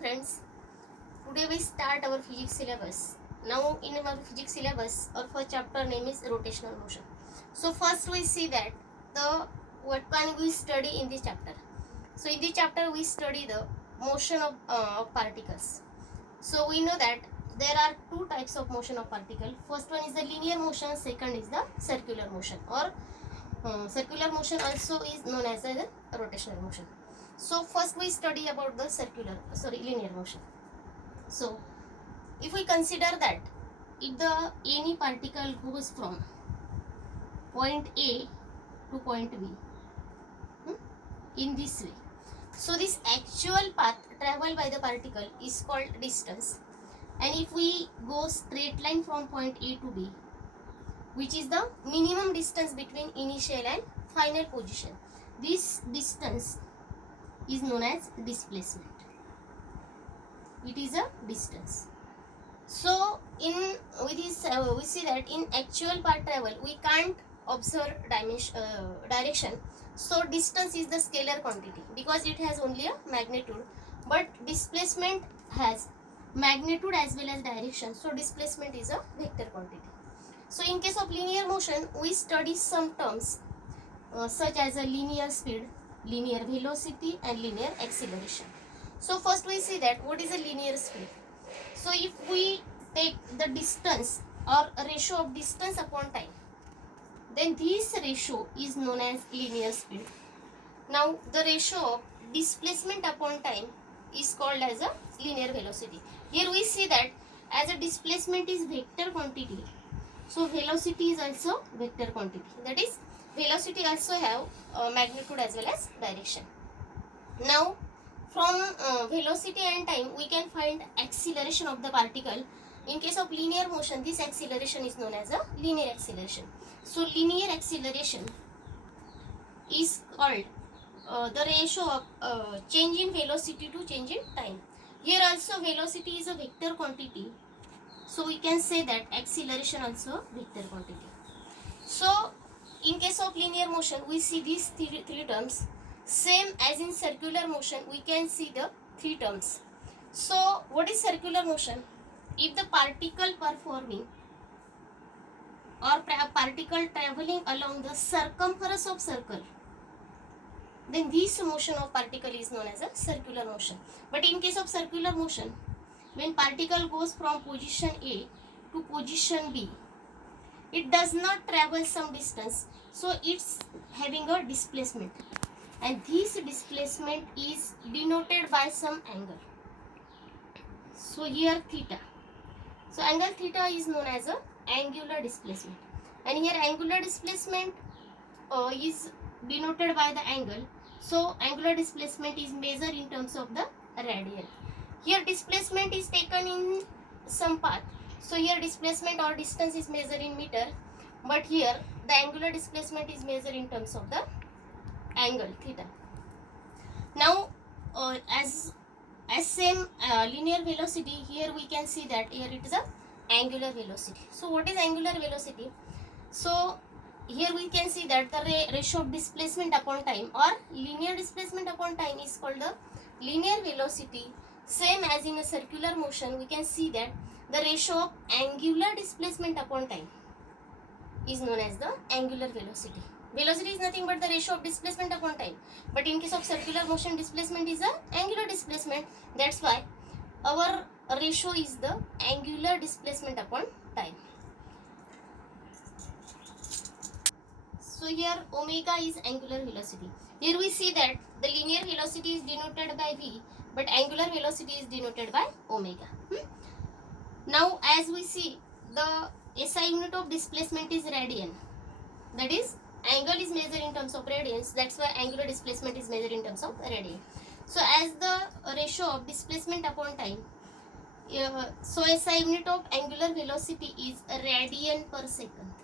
friends, today we start our physics syllabus. Now in our physics syllabus our first chapter name is rotational motion. So first we see that the what can we study in this chapter. So in this chapter we study the motion of particles. So we know that there are two types of motion of particle. First one is the linear motion, second is the circular motion, or circular motion also is known as the rotational motion. So first we study about the linear motion. So if we consider that if the any particle goes from point A to point B in this way, so this actual path traveled by the particle is called distance, and if we go straight line from point A to B, which is the minimum distance between initial and final position, this distance is known as displacement. It is a distance. So in with this we see that in actual path travel we can't observe direction. So distance is the scalar quantity because it has only a magnitude, but displacement has magnitude as well as direction. So displacement is a vector quantity. So in case of linear motion we study some terms such as a linear speed, linear velocity and linear acceleration. So first we see that what is a linear speed. So if we take the distance or a ratio of distance upon time, then this ratio is known as linear speed. Now the ratio of displacement upon time is called as a linear velocity. Here we see that as a displacement is vector quantity, so velocity is also vector quantity. That is, velocity also have magnitude as well as direction. Now from velocity and time we can find acceleration of the particle. In case of linear motion, this acceleration is known as a linear acceleration. So linear acceleration is called the ratio of change in velocity to change in time. Here also velocity is a vector quantity, so we can say that acceleration also vector quantity. So in case of linear motion we see these three terms. Same as in circular motion we can see the three terms. So what is circular motion? If the particle performing or particle traveling along the circumference of circle, then this motion of particle is known as a circular motion. But in case of circular motion, when particle goes from position A to position B, it does not travel some distance, so it's having a displacement, and this displacement is denoted by some angle. So here theta. So angle theta is known as a angular displacement, and here angular displacement is denoted by the angle. So angular displacement is measured in terms of the radian. Here displacement is taken in some path. So here displacement or distance is measured in meter, but here the angular displacement is measured in terms of the angle theta. Now as same linear velocity, here we can see that here it is a angular velocity. So what is angular velocity? So here we can see that the ratio of displacement upon time or linear displacement upon time is called the linear velocity. Same as in a circular motion we can see that the ratio of angular displacement upon time is known as the angular velocity. Velocity is nothing but the ratio of displacement upon time, but in case of circular motion displacement is a angular displacement. That's why our ratio is the angular displacement upon time. So here omega is angular velocity. Here we see that the linear velocity is denoted by v, but angular velocity is denoted by omega. Now as we see, the SI unit of displacement is radian. That is, angle is measured in terms of radians. That's why angular displacement is measured in terms of radian. So as the ratio of displacement upon time, so SI unit of angular velocity is radian per second.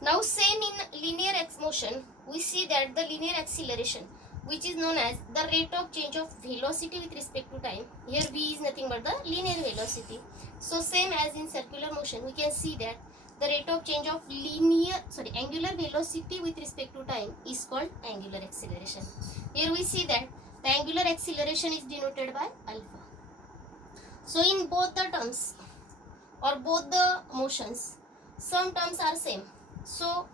Now same in linear motion we see that the linear acceleration, which is known as the rate of change of velocity with respect to time. Here v is nothing but the linear velocity. So same as in circular motion we can see that the rate of change of angular velocity with respect to time is called angular acceleration. Here we see that the angular acceleration is denoted by alpha. So in both the terms or both the motions, some terms are same. So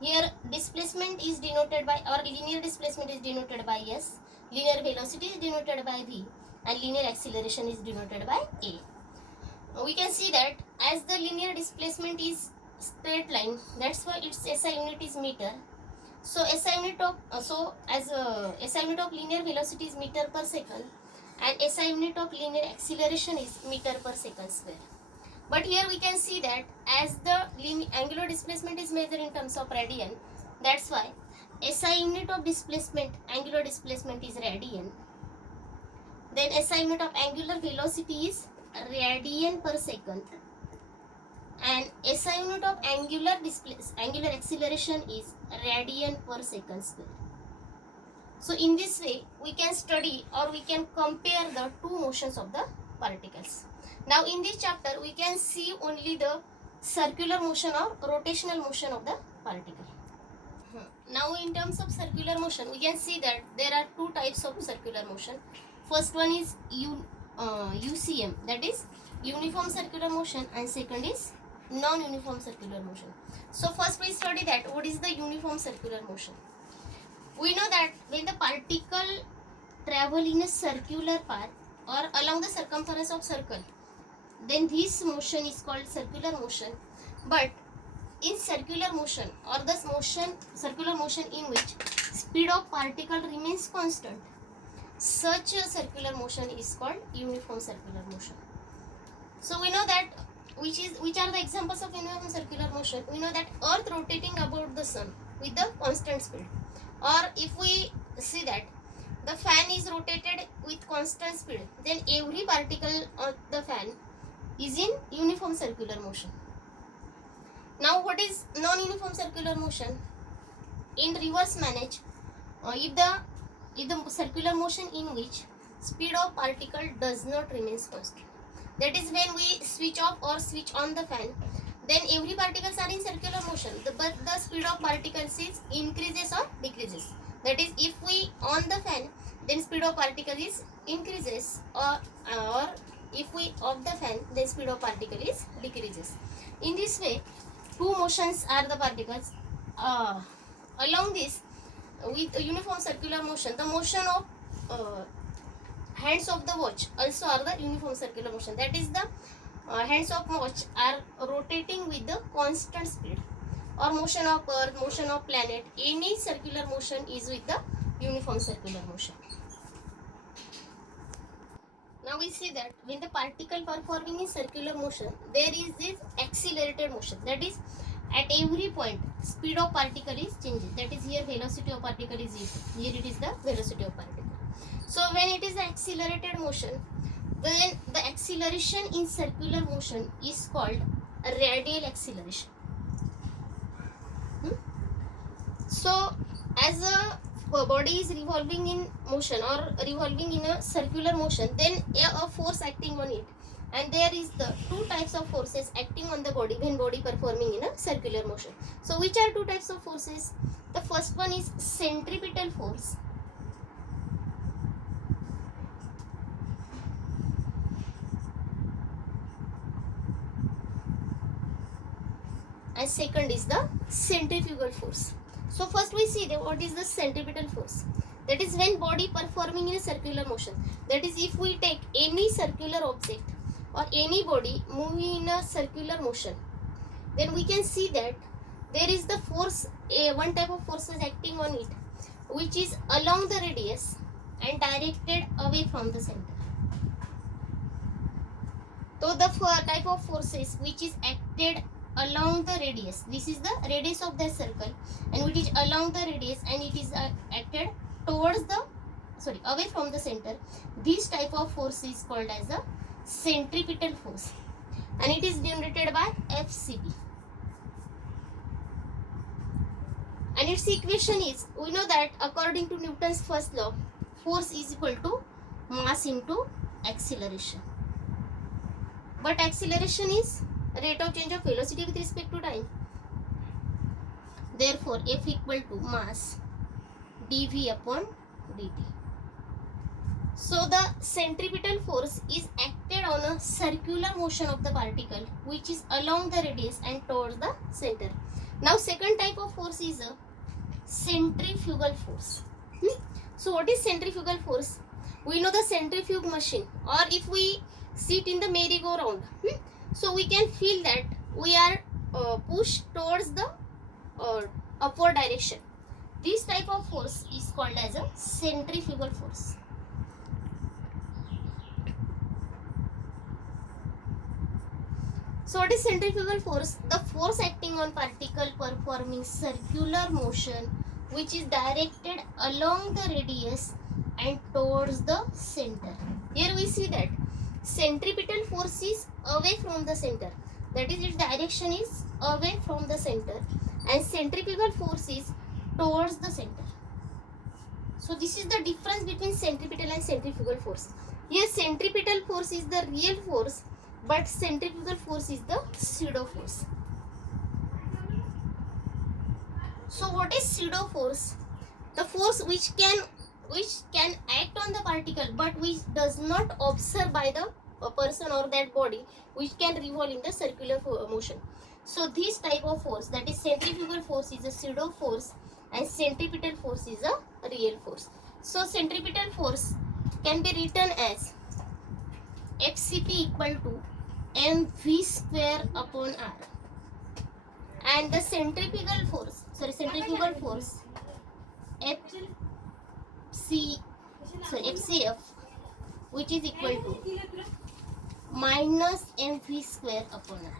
here displacement is denoted by, or linear displacement is denoted by S, linear velocity is denoted by V, and linear acceleration is denoted by A. We can see that as the linear displacement is straight line, that's why its SI unit is meter. So SI unit of SI unit of linear velocity is meter per second, and SI unit of linear acceleration is meter per second square. But here we can see that as the angular displacement is measured in terms of radian, that's why SI unit of displacement, angular displacement is radian. Then SI unit of angular velocity is radian per second, and SI unit of angular acceleration is radian per second square. So in this way we can study or we can compare the two motions of the particles. Now in this chapter we can see only the circular motion or rotational motion of the particle. Now in terms of circular motion, we can see that there are two types of circular motion. First one is UCM, that is uniform circular motion, and second is non-uniform circular motion. So first we study that what is the uniform circular motion. We know that when the particle travel in a circular path or along the circumference of circle, then this motion is called circular motion. But in circular motion, or the circular motion in which speed of particle remains constant, such a circular motion is called uniform circular motion. So we know that which are the examples of uniform circular motion. We know that Earth rotating about the sun with the constant speed, or if we see that the fan is rotated with constant speed, then every particle of the fan is in uniform circular motion. Now what is non-uniform circular motion? In reverse manner, if the circular motion in which speed of particle does not remain constant, that is when we switch off or switch on the fan, then every particles are in circular motion, but the speed of particles is increases or decreases. That is, if we on the fan, then speed of particle is increases, or if we off the fan, then speed of particle is decreases. In this way, two motions are the particles. Along this, with uniform circular motion, the motion of hands of the watch also are the uniform circular motion. That is, the hands of watch are rotating with the constant speed, or motion of earth, motion of planet, any circular motion is with the uniform circular motion. Now we see that when the particle performing in circular motion, there is this accelerated motion. That is, at every point speed of particle is changing. That is, here velocity of particle is here it is the velocity of particle. So when it is the accelerated motion, then the acceleration in circular motion is called a radial acceleration. So as a body is revolving in motion or revolving in a circular motion, then a force acting on it, and there is the two types of forces acting on the body when body performing in a circular motion. So which are two types of forces? The first one is centripetal force, and second is the centrifugal force. So first we see that what is the centripetal force. That is when body performing in a circular motion. That is, if we take any circular object or any body moving in a circular motion, then we can see that there is the force, one type of force is acting on it, which is along the radius and directed away from the center. So the type of forces which is acted along the radius, this is the radius of the circle, and which is along the radius and it is acted towards the away from the center, this type of force is called as the centripetal force, and it is denoted by FCB. And its equation is, we know that according to Newton's first law, force is equal to mass into acceleration, but acceleration is rate of change of velocity with respect to time. Therefore F equal to mass dv upon dt. So the centripetal force is acted on a circular motion of the particle which is along the radius and towards the center. Now second type of force is a centrifugal force. So what is centrifugal force? We know the centrifuge machine, or if we sit in the merry-go-round, so we can feel that we are pushed towards the upward direction. This type of force is called as a centrifugal force. So what is centrifugal force? The force acting on particle performing circular motion which is directed along the radius and towards the center. Here we see that centripetal force is away from the center, that is its direction is away from the center, and centrifugal force is towards the center. So this is the difference between centripetal and centrifugal force. Here centripetal force is the real force, but centrifugal force is the pseudo force. So what is pseudo force? The force which can act on the particle but which does not observe by the person or that body, which can revolve in the circular motion. So this type of force, that is centrifugal force, is a pseudo force and centripetal force is a real force. So centripetal force can be written as FCP equal to mv square upon r, and the centrifugal force FCF, which is equal to minus mv square upon r.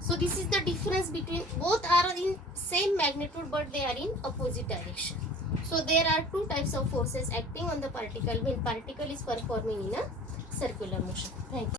So this is the difference between, both are in same magnitude but they are in opposite direction. So there are two types of forces acting on the particle when particle is performing in a circular motion. Thank you.